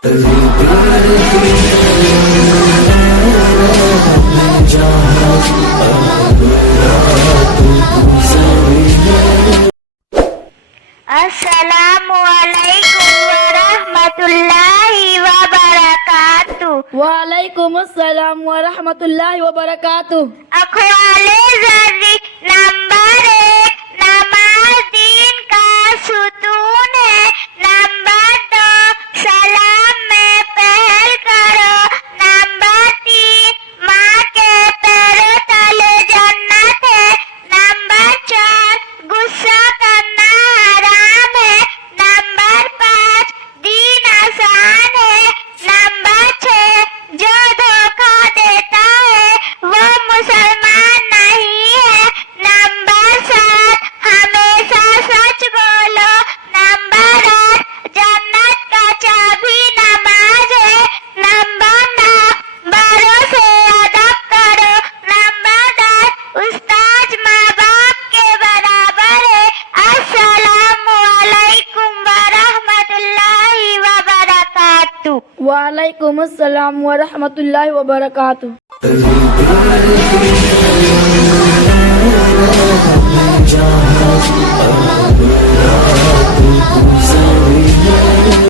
Assalamualaikum warahmatullahi wabarakatuh. Waalaikumsalam warahmatullahi wabarakatuh. अखवाले जरी number एक नमाज दिन का सुतून है। नंबर दो सलाम में पहल करो। नंबर तीन माँ के पैरों तले जन्नत है। नंबर चार गुस्सा करना हराम है। नंबर पाँच दीन आसान है। नंबर छह जो धोखा देता है वो मुसलमान नहीं है। नंबर सात हमेशा सच बोलो। नंबर आठ जन्नत का चाबी नमाज है। नंबर नौ बड़ों से अदब करो। नंबर 10 उस्ताद माँ बाप के बराबर है। अस्सलामुअलैकुम वरहमतुल्लाहि वबरकातुह। Waalaikumsalam warahmatullahi wabarakatuh.